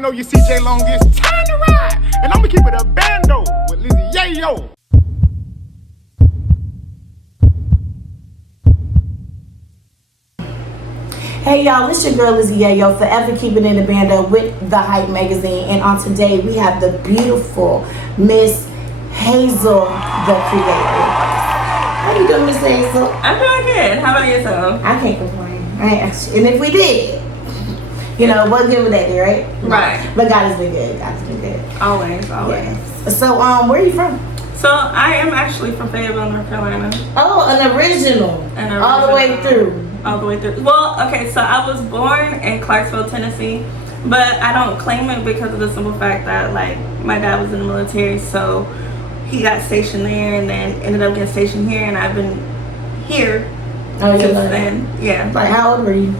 know you CJ Long, it's time to ride. And I'ma keep it a bando with Lizzie Yayo. Hey y'all, it's your girl Lizzie Yayo, forever keeping it a bando with The Hype Magazine. And on today we have the beautiful Miss Hazel, the creator. How you doing, Miss Hazel? I'm doing good. How about yourself? I can't complain. And if we did, you know, we'll give it that, right? Right. But God has been good. God has been good. Always. Yes. So, where are you from? So I am actually from Fayetteville, North Carolina. Oh, an original. All the way through. All the way through. Well, okay, so I was born in Clarksville, Tennessee, but I don't claim it because of the simple fact that, like, my dad was in the military, so he got stationed there and then ended up getting stationed here, and I've been here since then. Yeah. Like, how old were you?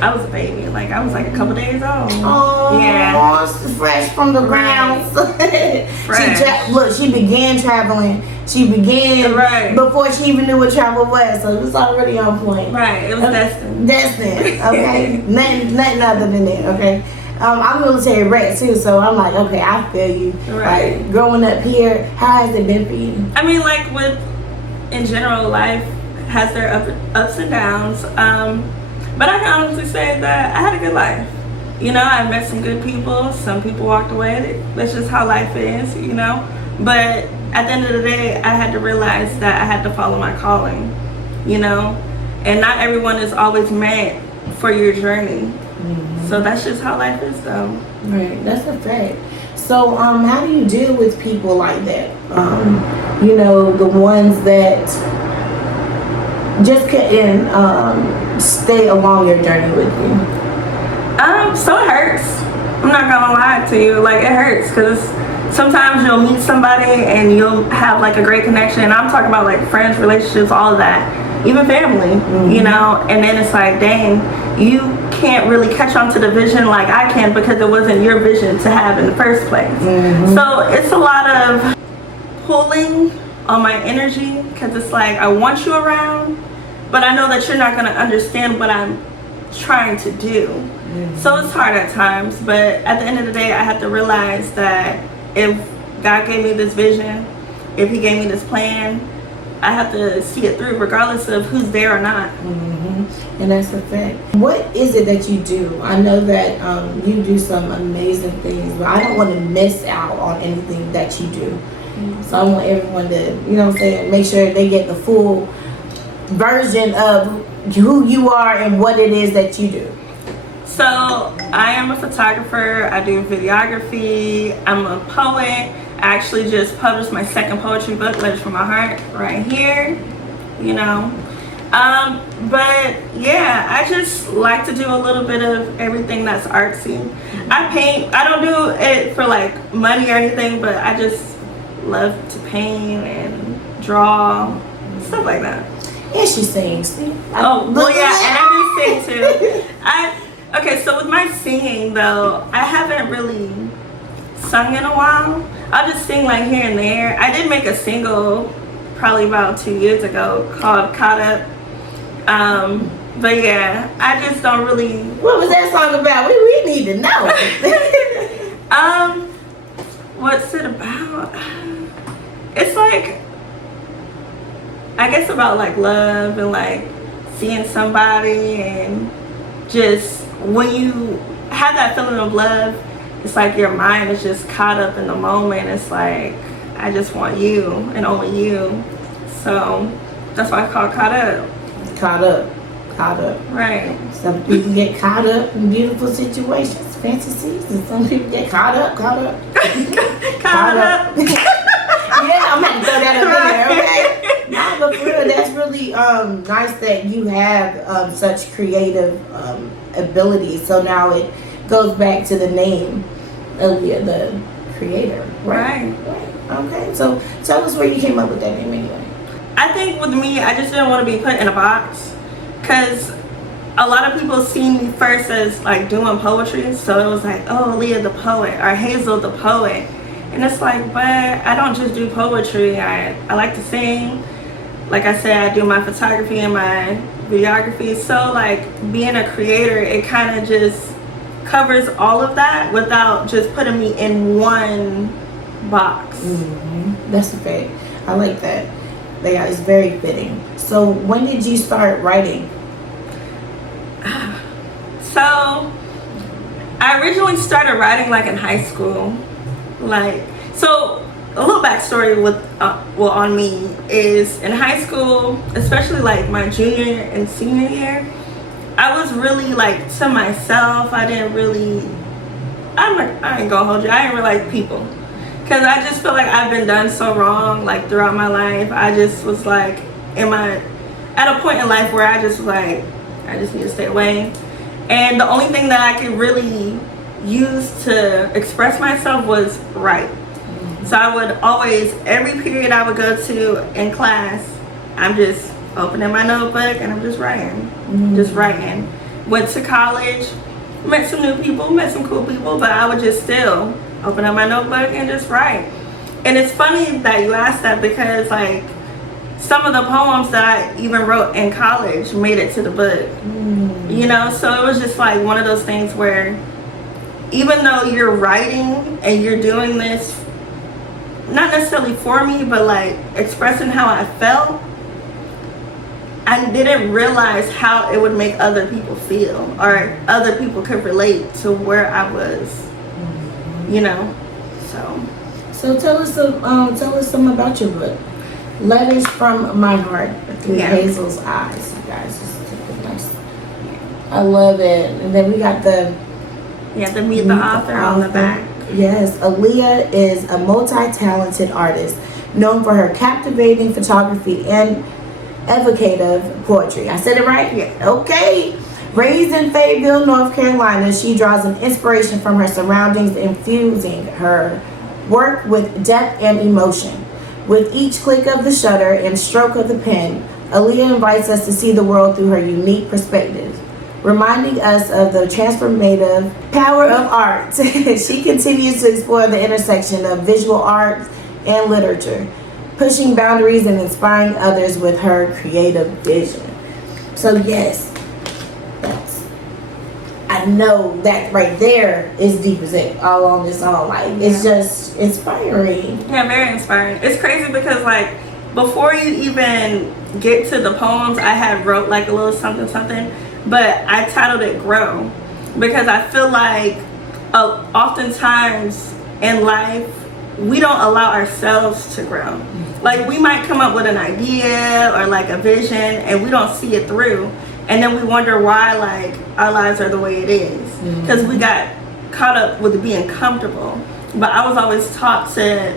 I was a baby. Like, I was like a couple days old. Oh, yeah. Fresh from the ground. Fresh. Look, she began traveling. She began before she even knew what travel was. So it was already on point. Right. It was destined. Destined. Okay. nothing other than that. Okay. I'm a military brat too, so I'm like, okay, I feel you. Right. Like, growing up here, how has it been for you? I mean, like, in general, life has their ups and downs. But I can honestly say that I had a good life. You know, I met some good people. Some people walked away. That's just how life is, you know. But at the end of the day, I had to realize that I had to follow my calling, you know. And not everyone is always meant for your journey. Mm-hmm. So that's just how life is, though. Right, that's a fact. So, how do you deal with people like that? You know, the ones that just couldn't stay along your journey with you. So it hurts. I'm not gonna lie to you. Like, it hurts because sometimes you'll meet somebody and you'll have like a great connection. And I'm talking about like friends, relationships, all of that, even family. Mm-hmm. You know. And then it's like, dang, you can't really catch on to the vision like I can because it wasn't your vision to have in the first place. Mm-hmm. So it's a lot of pulling on my energy because it's like I want you around, but I know that you're not going to understand what I'm trying to do. Mm-hmm. So it's hard at times, but at the end of the day, I have to realize that if God gave me this vision, if he gave me this plan, I have to see it through regardless of who's there or not. Mm-hmm. And that's a fact. What is it that you do? I know that you do some amazing things, but I don't want to miss out on anything that you do. So I want everyone to, you know what I'm saying, make sure they get the full version of who you are and what it is that you do. So I am a photographer. I do videography. I'm a poet. I actually just published my second poetry book, Letters from My Heart, right here, you know. But yeah, I just like to do a little bit of everything that's artsy. I paint. I don't do it for like money or anything, but I just love to paint and draw, stuff like that. Yeah, she sings. See? Oh, well, yeah, and I do sing too. Okay, so with my singing though, I haven't really sung in a while. I'll just sing like here and there. I did make a single probably about 2 years ago called Caught Up. But yeah, I just don't really. What was that song about? We need to know. What's it about? It's like, I guess about like love and like seeing somebody, and just when you have that feeling of love, it's like your mind is just caught up in the moment. It's like, I just want you and only you. So that's why I call it Caught Up. Caught up. Right. Some people get caught up in beautiful situations, fantasies, and some people get caught up. Caught up. Yeah, I'm gonna throw that up in there, okay? Nah, but for real, that's really nice that you have such creative abilities. So now it goes back to the name, Aaliyah, the creator, right? Okay, so tell us where you came up with that name anyway. I think with me, I just didn't want to be put in a box, because a lot of people see me first as like doing poetry, so it was like, oh, Aaliyah the poet, or Hazel the poet. And it's like, but I don't just do poetry. I like to sing. Like I said, I do my photography and my videography. So like being a creator, it kind of just covers all of that without just putting me in one box. That's a fact. I like that. Yeah, it's very fitting. So when did you start writing? So I originally started writing like in high school. So a little backstory with on me is in high school, especially like my junior and senior year, I was really like to myself. I ain't gonna hold you, I didn't really like people, because I just feel like I've been done so wrong like throughout my life. I just was like at a point in life where I just was like, I just need to stay away. And the only thing that I could really use to express myself was write. So I would always, every period I would go to in class, I'm just opening my notebook and I'm just writing. Just writing. Went to college, met some new people, met some cool people, but I would just still open up my notebook and just write. And it's funny that you asked that, because like some of the poems that I even wrote in college made it to the book. You know, so it was just like one of those things where even though you're writing and you're doing this not necessarily for me, but like expressing how I felt, I didn't realize how it would make other people feel, or other people could relate to where I was, you know. So tell us some about your book, Letters from My Heart Through Hazel's Eyes. You guys, it's nice. I love it. And then we got the meet the author on the back. Yes, Aaliyah is a multi-talented artist known for her captivating photography and evocative poetry. I said it right? Yeah. Okay. Raised in Fayetteville, North Carolina, she draws an inspiration from her surroundings, infusing her work with depth and emotion. With each click of the shutter and stroke of the pen, Aaliyah invites us to see the world through her unique perspective, reminding us of the transformative power of art. She continues to explore the intersection of visual art and literature, pushing boundaries and inspiring others with her creative vision. So yes, I know that right there is deep as it all on its own. Like, it's just inspiring. Yeah, very inspiring. It's crazy because like before you even get to the poems, I had wrote like a little something, but I titled it Grow, because I feel like oftentimes in life we don't allow ourselves to grow. Like we might come up with an idea or like a vision and we don't see it through, and then we wonder why like our lives are the way it is, because we got caught up with being comfortable. But I was always taught to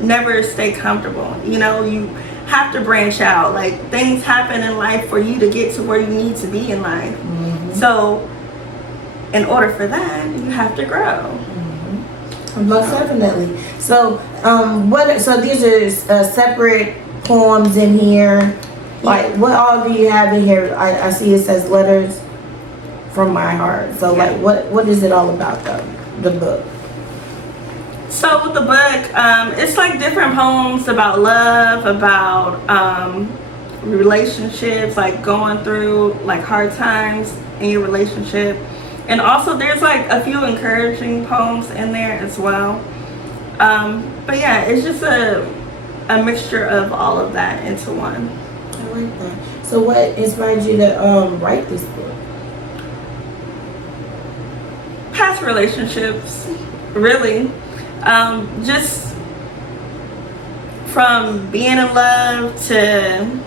never stay comfortable. You know, you have to branch out. Like things happen in life for you to get to where you need to be in life. So in order for that, you have to grow. Most definitely. So so these are separate poems in here. Like what all do you have in here? I see it says Letters from My Heart. So like what is it all about though, the book? So with the book, it's like different poems about love, about relationships, like going through like hard times in your relationship. And also there's like a few encouraging poems in there as well. But yeah, it's just a mixture of all of that into one. I like that. So what inspired you to write this book? Past relationships, really. Just from being in love to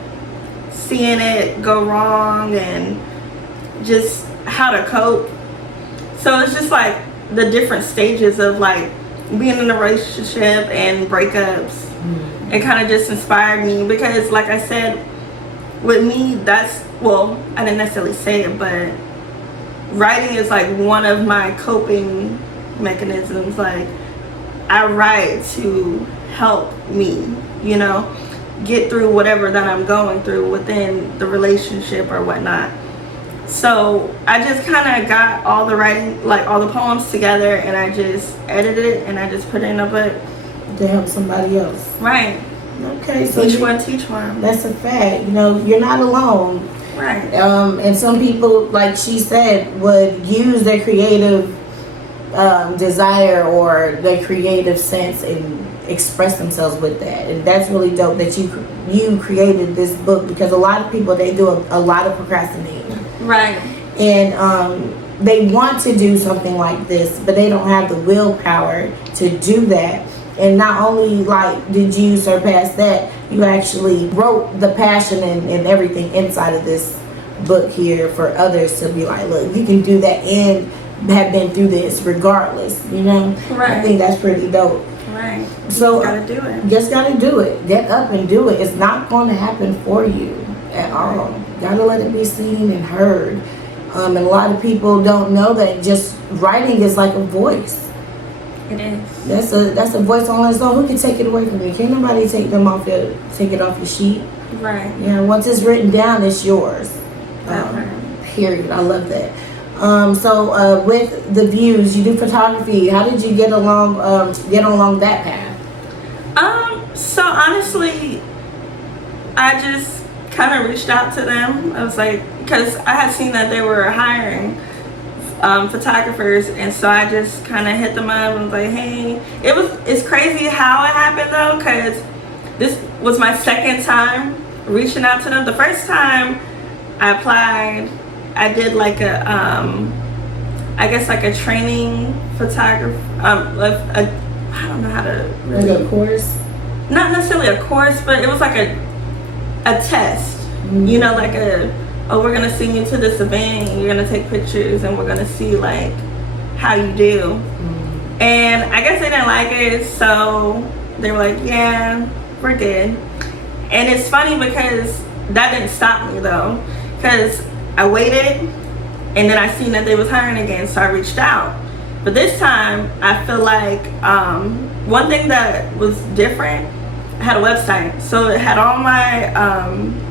seeing it go wrong and just how to cope. So it's just like the different stages of like being in a relationship and breakups. It kind of just inspired me because like I said, with me, I didn't necessarily say it, but writing is like one of my coping mechanisms. Like I write to help me, you know, get through whatever that I'm going through within the relationship or whatnot. So I just kind of got all the writing, like all the poems together, and I just edited it and I just put it in a book to help somebody else. Right. Okay, so each one teach one. That's a fact. You know, you're not alone. Right. And some people, like she said, would use their creative desire or their creative sense and express themselves with that. And that's really dope that you created this book, because a lot of people, they do a lot of procrastinating. Right. And they want to do something like this, but they don't have the willpower to do that. And not only like did you surpass that, you actually wrote the passion and everything inside of this book here for others to be like, look, you can do that and have been through this regardless, you know? Right. I think that's pretty dope. Right. So Just gotta do it. Just gotta do it. Get up and do it. It's not going to happen for you at all. Gotta let it be seen and heard. And a lot of people don't know that just writing is like a voice. It is. That's a voice on its own. Who can take it away from you? Can't nobody take it off your sheet. Right. Yeah, once it's written down, it's yours. Right. Period. I love that. So with the views, you do photography. How did you get along that path? So honestly, I just kind of reached out to them. I was like, because I had seen that they were hiring photographers, and so I just kind of hit them up and was like, hey, it's crazy how it happened though, because this was my second time reaching out to them. The first time I applied, I did like a I guess like a training photographer, I don't know how to really, Like a course? not necessarily a course, but it was like a test. Mm-hmm. You know, like we're gonna send you to this event and you're gonna take pictures and we're gonna see like how you do. Mm-hmm. And I guess they didn't like it, so they were like, yeah, we're good. And it's funny because that didn't stop me though, because I waited and then I seen that they was hiring again, so I reached out. But this time I feel like one thing that was different, I had a website, so it had all my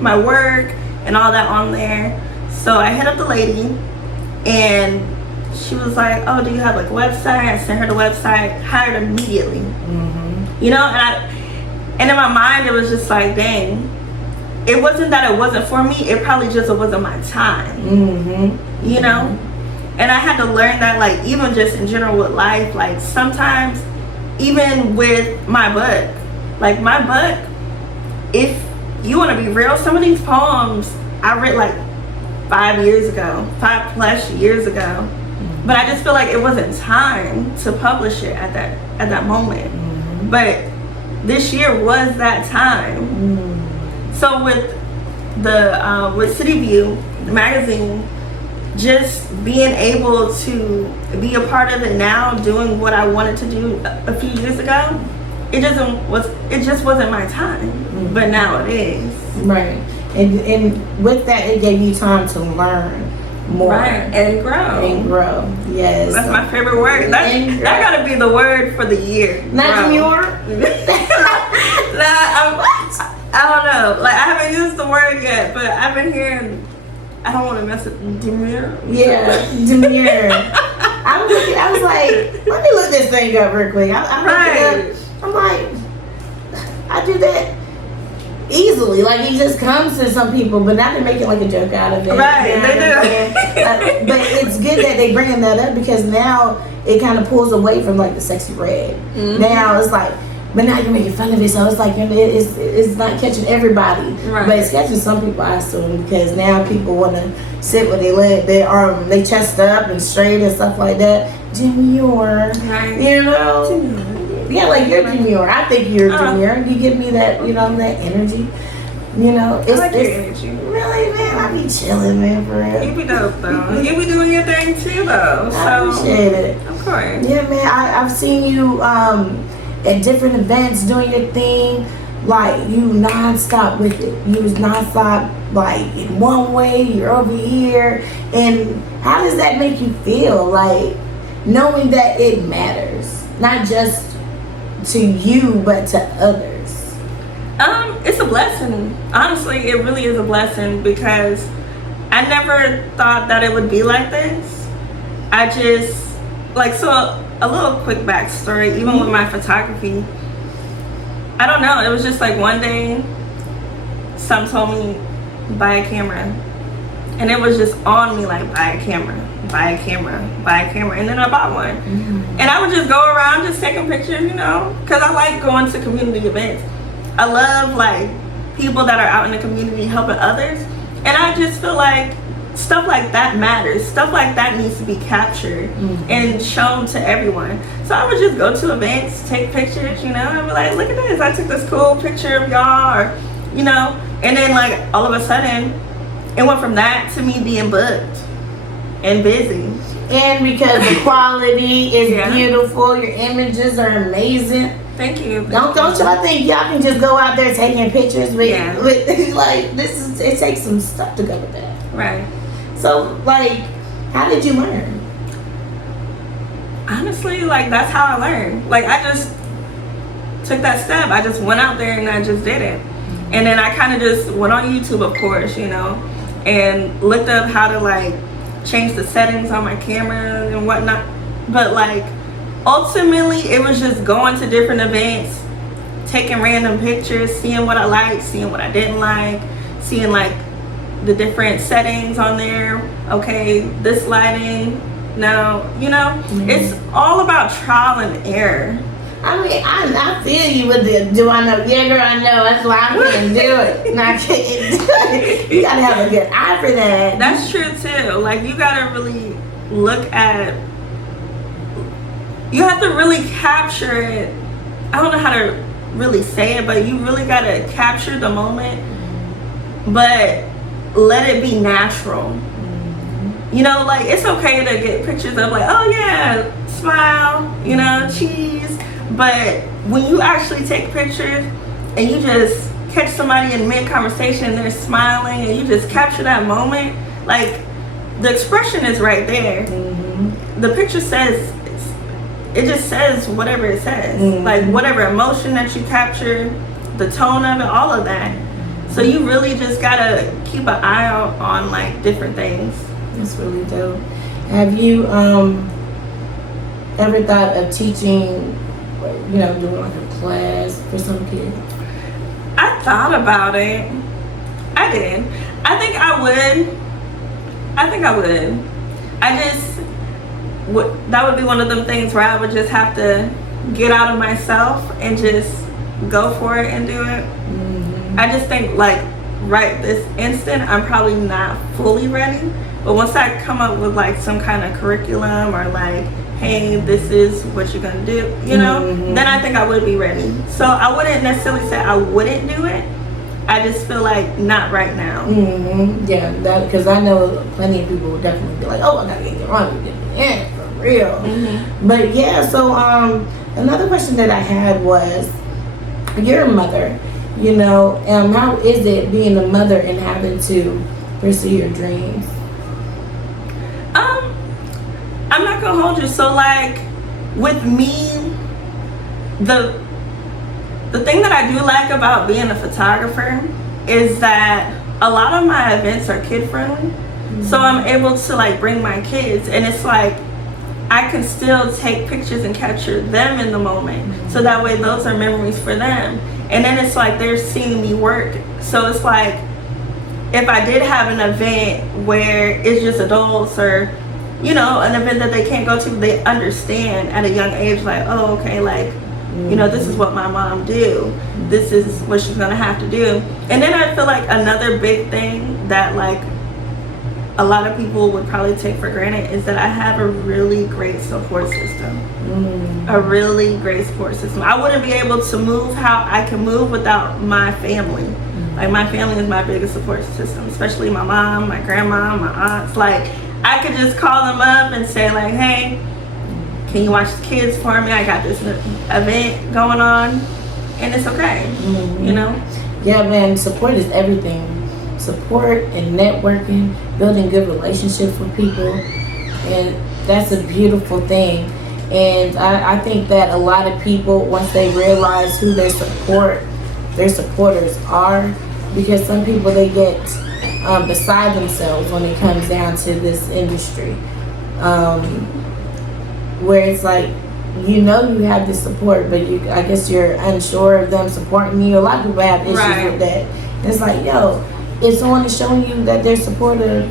my work and all that on there. So I hit up the lady and she was like, oh, do you have like a website? I sent her the website, hired immediately. Mm-hmm. You know, and in my mind it was just like, dang, it wasn't that it wasn't for me, it probably just wasn't my time. Mm-hmm. You know? And I had to learn that, like, even just in general with life, like sometimes even with my book, like my book, if you want to be real, some of these poems I read like 5 years ago, 5+ years ago, but I just feel like it wasn't time to publish it at that moment. Mm-hmm. But this year was that time. Mm-hmm. So with City View magazine, just being able to be a part of it now, doing what I wanted to do a few years ago, it just wasn't my time. Mm-hmm. But now it is. Right. And with that, it gave you time to learn more. Right. And grow. Yes. That's my favorite word. That gotta be the word for the year. Not demure? I don't know. Like, I haven't used the word yet, but I've been hearing, I don't want to mess it, demure. Yeah, demure. I was like, let me look this thing up real quick. I'm like, I do that easily. Like, it just comes to some people, but now they're making like a joke out of it. Right, you know they do. But it's good that they bringing that up, because now it kind of pulls away from like the sexy red. Mm-hmm. Now it's like, but now you're making fun of it, so it's like it's not catching everybody, right. But it's catching some people, I assume, because now people want to sit with their chest up and straight and stuff like that. Demure, right. You know, Demure. Yeah, like you're demure. I think you're demure. You give me that, you know, that energy. You know, I like your energy. Really, man, I be chilling, man, for real. You be dope though. You be doing your thing too, though. So I appreciate it. Of course. Yeah, man, I've seen you at different events doing your thing, like you nonstop with it. You was nonstop, like in one way, you're over here. And how does that make you feel? Like knowing that it matters, not just to you, but to others. It's a blessing. Honestly, it really is a blessing, because I never thought that it would be like this. I just, like, so a little quick backstory, even with my photography, I don't know, it was just like one day, some told me, buy a camera. and it was just on me like, buy a camera, buy a camera, buy a camera, and then I bought one. And I would just go around just taking pictures, you know, because I like going to community events. I love like people that are out in the community helping others, and I just feel like stuff like that matters. Stuff like that needs to be captured and shown to everyone. So I would just go to events, take pictures, you know, and be like, look at this, I took this cool picture of y'all, or, you know, and then like all of a sudden it went from that to me being booked and busy. And because the quality is beautiful, your images are amazing. Thank you. Don't y'all think y'all can just go out there taking pictures with like it takes some stuff to go with that. Right. So like, how did you learn? Honestly, like that's how I learned. Like I just took that step. I just went out there and I just did it. And then I kind of just went on YouTube, of course, you know, and looked up how to like change the settings on my camera and whatnot. But like ultimately it was just going to different events, taking random pictures, seeing what I liked, seeing what I didn't like, seeing like the different settings on there. Okay, this lighting, no, you know, it's all about trial and error. I mean, I feel you with the do I know? Yeah, girl, I know. That's why I can't do it. And I can't do it. You gotta have a good eye for that. That's true too. Like you gotta really look at. You have to really capture it. I don't know how to really say it, but you really gotta capture the moment, but let it be natural. You know, like it's okay to get pictures of like, oh yeah, smile, you know, cheese. But when you actually take pictures and you just catch somebody in mid-conversation and they're smiling and you just capture that moment, like the expression is right there. The picture says, it just says whatever it says. Like whatever emotion that you capture, the tone of it, all of that. So you really just gotta keep an eye out on like different things. That's really dope. Have you ever thought of teaching, you know, doing like a class for some kids? I thought about it. I did. I think I would. I just that would be one of them things where I would just have to get out of myself and just go for it and do it. I just think like right this instant I'm probably not fully ready, but once I come up with like some kind of curriculum or like, hey, this is what you're gonna do, you know, then I think I would be ready. So I wouldn't necessarily say I wouldn't do it. I just feel like not right now. Yeah, that because I know plenty of people would definitely be like, oh, I gotta get on with it. Yeah, for real. But yeah, so another question that I had was, you're a mother, you know, how is it being a mother and having to pursue your dreams? I'm not gonna hold you. So like with me, the thing that I do like about being a photographer is that a lot of my events are kid friendly. So I'm able to like bring my kids, and it's like I can still take pictures and capture them in the moment. So that way those are memories for them. And then it's like they're seeing me work. So it's like if I did have an event where it's just adults or, you know, an event that they can't go to, they understand at a young age like, oh, okay, like, you know, this is what my mom do. This is what she's gonna have to do. And then I feel like another big thing that like a lot of people would probably take for granted is that I have a really great support system. A really great support system. I wouldn't be able to move how I can move without my family. Like my family is my biggest support system, especially my mom, my grandma, my aunts. Like I could just call them up and say like, hey, can you watch the kids for me? I got this event going on, and it's okay, you know? Yeah, man, support is everything. Support and networking, building good relationships with people, and that's a beautiful thing. And I think that a lot of people, once they realize who their supporters are, because some people, they get beside themselves when it comes down to this industry, where it's like, you know, you have the support, but I guess you're unsure of them supporting you. A lot of people have issues with that. And it's like, yo, if someone is showing you that they're supportive,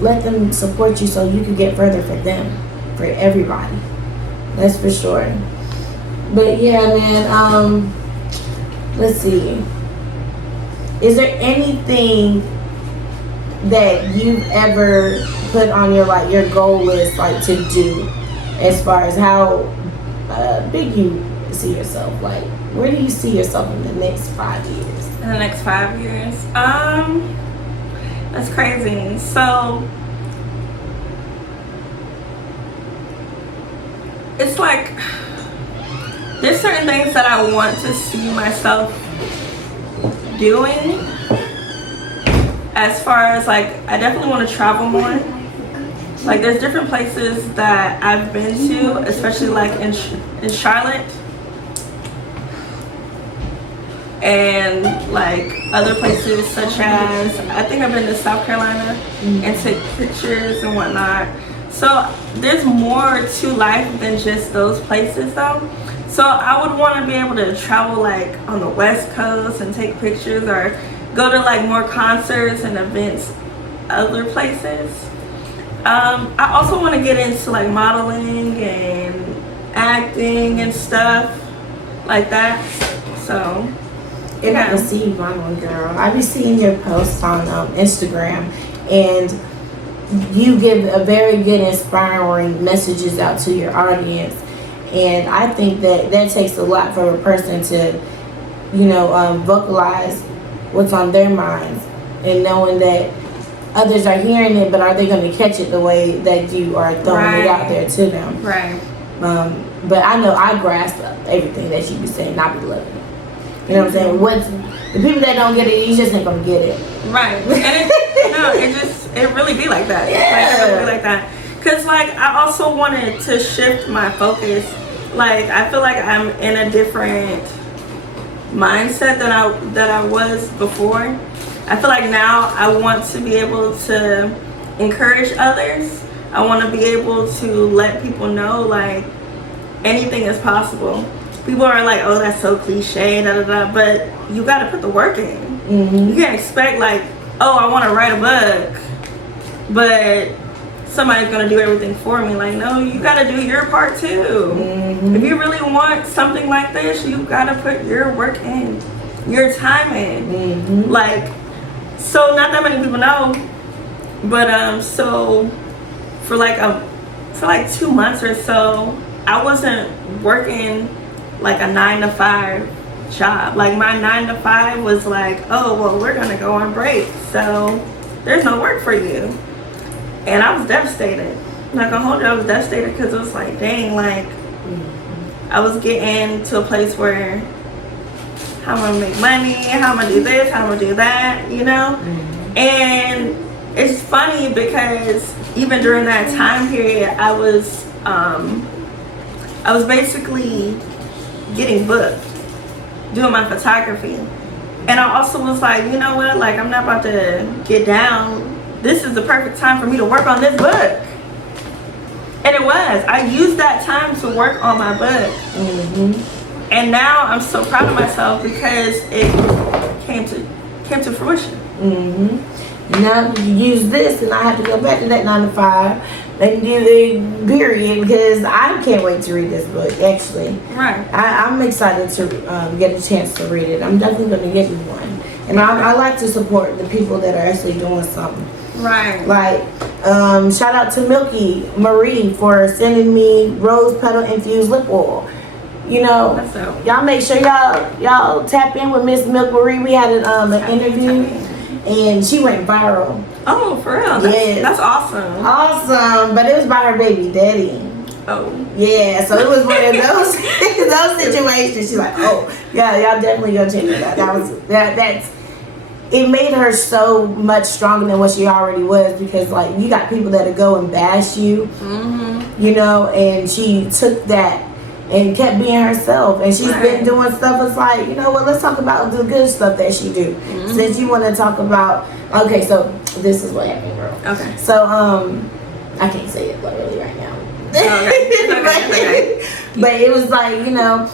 let them support you so you can get further for them, for everybody. That's for sure. But yeah, man, let's see. Is there anything that you've ever put on your your goal list to do, as far as how big you see yourself? Like, where do you see yourself in the next 5 years? In the next 5 years, that's crazy. So it's like there's certain things that I want to see myself doing. As far as I definitely want to travel more. Like, there's different places that I've been to, especially in Charlotte, and other places such as, I think I've been to South Carolina and take pictures and whatnot. So there's more to life than just those places though. So I would want to be able to travel on the West Coast and take pictures, or go to more concerts and events other places. I also want to get into modeling and acting and stuff like that. So And I can see you modeling, girl. I be seeing your posts on Instagram, and you give a very good, inspiring messages out to your audience. And I think that takes a lot for a person to, vocalize what's on their minds, and knowing that others are hearing it, but are they going to catch it the way that you are throwing it out there to them? Right. But I know I grasp everything that you be saying. I be loving it. You know what I'm saying? The people that don't get it, you just ain't gonna get it. Right. And it really be like that. Yeah. It really be like that. Cause I also wanted to shift my focus. I feel like I'm in a different mindset than I was before. I feel like now I want to be able to encourage others. I want to be able to let people know anything is possible. People are like, oh, that's so cliche, da da da, but you got to put the work in. You can't expect oh, I want to write a book, but somebody's gonna do everything for me. No, you got to do your part too. If you really want something like this, you got to put your work in, your time in. So not that many people know, but so for 2 months or so, I wasn't working a 9-to-5 job. My 9-to-5 was oh, well, we're gonna go on break, so there's no work for you. And I was devastated. I'm not gonna hold you, I was devastated, because it was dang, I was getting to a place where how am I gonna make money, how am I gonna do this, how am I gonna do that, And it's funny because even during that time period, I was basically getting booked, doing my photography. And I also was you know what, I'm not about to get down. This is the perfect time for me to work on this book. And it was. I used that time to work on my book. And now I'm so proud of myself because it came to fruition. Now you use this, and I have to go back to that 9-to-5 and do the period, because I can't wait to read this book. Actually, right? I'm excited to get a chance to read it. I'm definitely going to get me one, and I like to support the people that are actually doing something. Right. Shout out to Milky Marie for sending me rose petal infused lip oil. Y'all make sure y'all tap in with Miss Milk Marie. We had an interview, and she went viral. Oh, for real? That's awesome. Awesome, but it was by her baby daddy. Oh. Yeah, so it was one of those those situations. She's like, oh, yeah, y'all definitely go check it out. That's it made her so much stronger than what she already was, because you got people that'll go and bash you, and she took that and kept being herself, and she's been doing stuff. It's you know what, let's talk about the good stuff that she do. Since you want to talk about, okay, so this is what happened, girl. Okay, so I can't say it really right now. Okay. But it was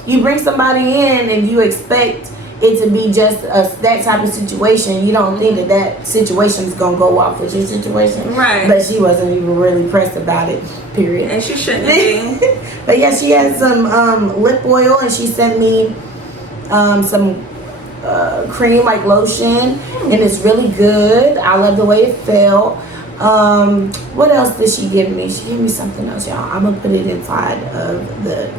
you bring somebody in and you expect it to be just that type of situation. You don't think that situation is gonna go off with your situation, right? But she wasn't even really pressed about it. Period. And she shouldn't be. But yeah, she has some lip oil, and she sent me some cream like lotion, and it's really good. I love the way it felt. What else did she give me? She gave me something else, y'all. I'm gonna put it inside of the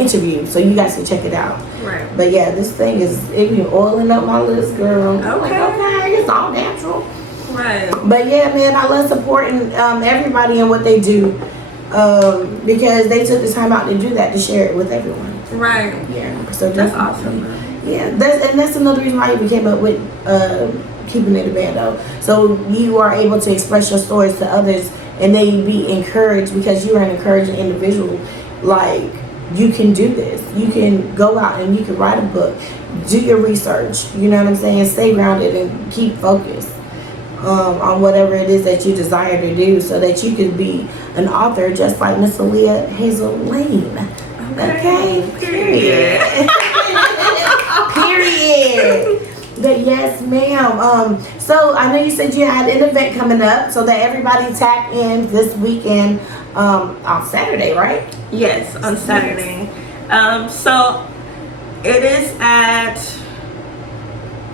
interview so you guys can check it out. Right. But yeah, this thing is, it be oiling up my lips, girl. Okay. Like, okay, it's all natural. Right. But yeah, man, I love supporting everybody and what they do, because they took the time out to do that, to share it with everyone. Right. Yeah. So that's awesome. Yeah, that's another reason why we came up with Keeping It a Bando. So you are able to express your stories to others, and they be encouraged because you are an encouraging individual. Like, you can do this. You can go out and you can write a book, do your research. You know what I'm saying? Stay grounded and keep focused on whatever it is that you desire to do, so that you can be an author just like Miss Aaliyah Hazel Lane. Okay. Period. Period. But yes, ma'am. So I know you said you had an event coming up, so that everybody tap in this weekend on Saturday, right? Yes, on Saturday. So it is at,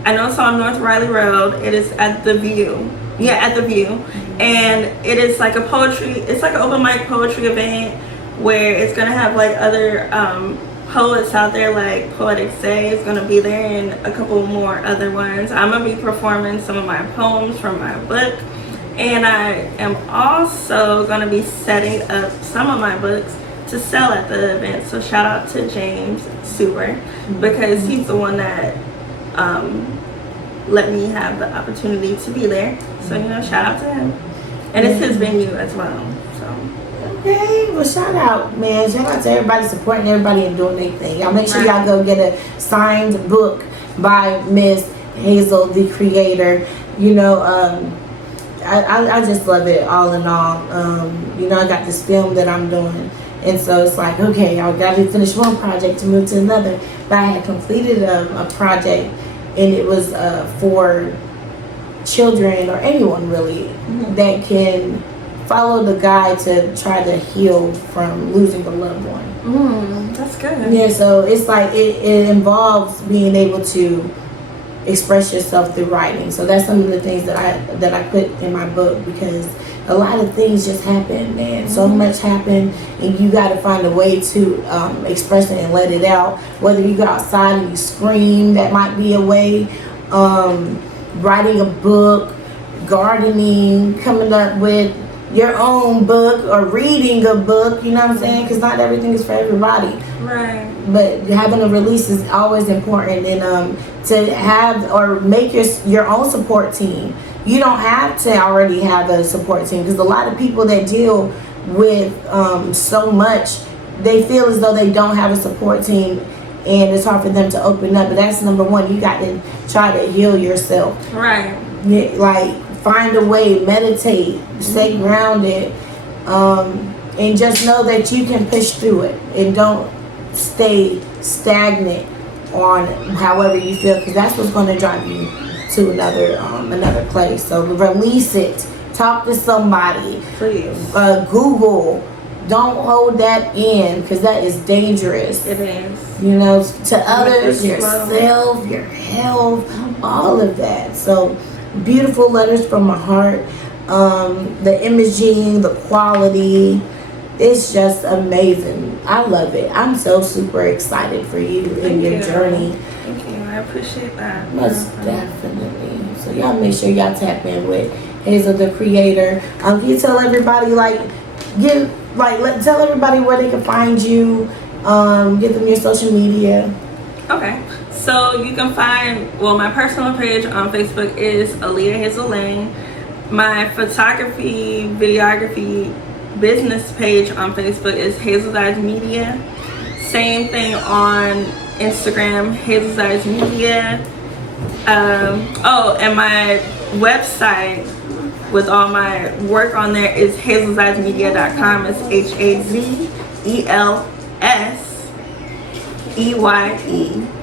I know it's on North Riley Road. It is at the View. Yeah, at the View. And it is like a poetry, it's like an open mic poetry event where it's gonna have like other poets out there, like Poetic Say is gonna be there, and a couple more other ones. I'm gonna be performing some of my poems from my book, and I am also gonna be setting up some of my books to sell at the event. So shout out to James Super, because he's the one that let me have the opportunity to be there. So, you know, shout out to him. And it's his venue as well. Okay, well, shout out, man. Shout out to everybody supporting everybody and doing their thing. Y'all make sure y'all go get a signed book by Miss Hazel, the creator. You know, I just love it all in all. You know, I got this film that I'm doing. And so it's like, okay, I got to finish one project to move to another. But I had completed a project, and it was for children or anyone really that can follow the guide to try to heal from losing a loved one. That's good. Yeah, so it's like it involves being able to express yourself through writing. So that's some of the things that I put in my book, because a lot of things just happen, man. So much happen, and you got to find a way to express it and let it out. Whether you go outside and you scream, that might be a way. Writing a book, gardening, coming up with your own book, or reading a book, you know what I'm saying? Because not everything is for everybody. Right. But having a release is always important, and to have or make your own support team. You don't have to already have a support team, because a lot of people that deal with so much, they feel as though they don't have a support team, and it's hard for them to open up. But that's number one. You got to try to heal yourself. Right. Like, find a way, meditate, stay grounded, and just know that you can push through it, and don't stay stagnant on however you feel, because that's what's going to drive you to another place. So release it. Talk to somebody. Please. Google. Don't hold that in, because that is dangerous. It is. You know, to others, yourself, your health, all of that. So beautiful letters from my heart. The imaging, the quality, it's just amazing. I love it. I'm so super excited for you in your journey. Thank you. I appreciate that. Most definitely. So y'all make sure y'all tap in with Hazel, the creator. Can you tell everybody, tell everybody where they can find you, give them your social media. Okay. So you can find, my personal page on Facebook is Aaliyah Hazel Lane. My photography, videography business page on Facebook is Hazel's Eyes Media. Same thing on Instagram, Hazel's Eyes Media. And my website with all my work on there is hazelseyesmedia.com. It's HAZELS EYEMEDIA.com.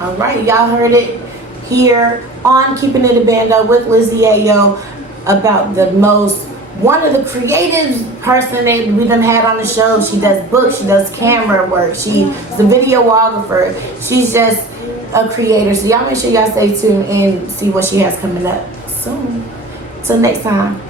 All right, y'all heard it here on Keeping It a Bando with Lizzie Yayo about one of the creative person that we done had on the show. She does books, she does camera work, she's a videographer, she's just a creator. So y'all make sure y'all stay tuned and see what she has coming up soon. Till next time.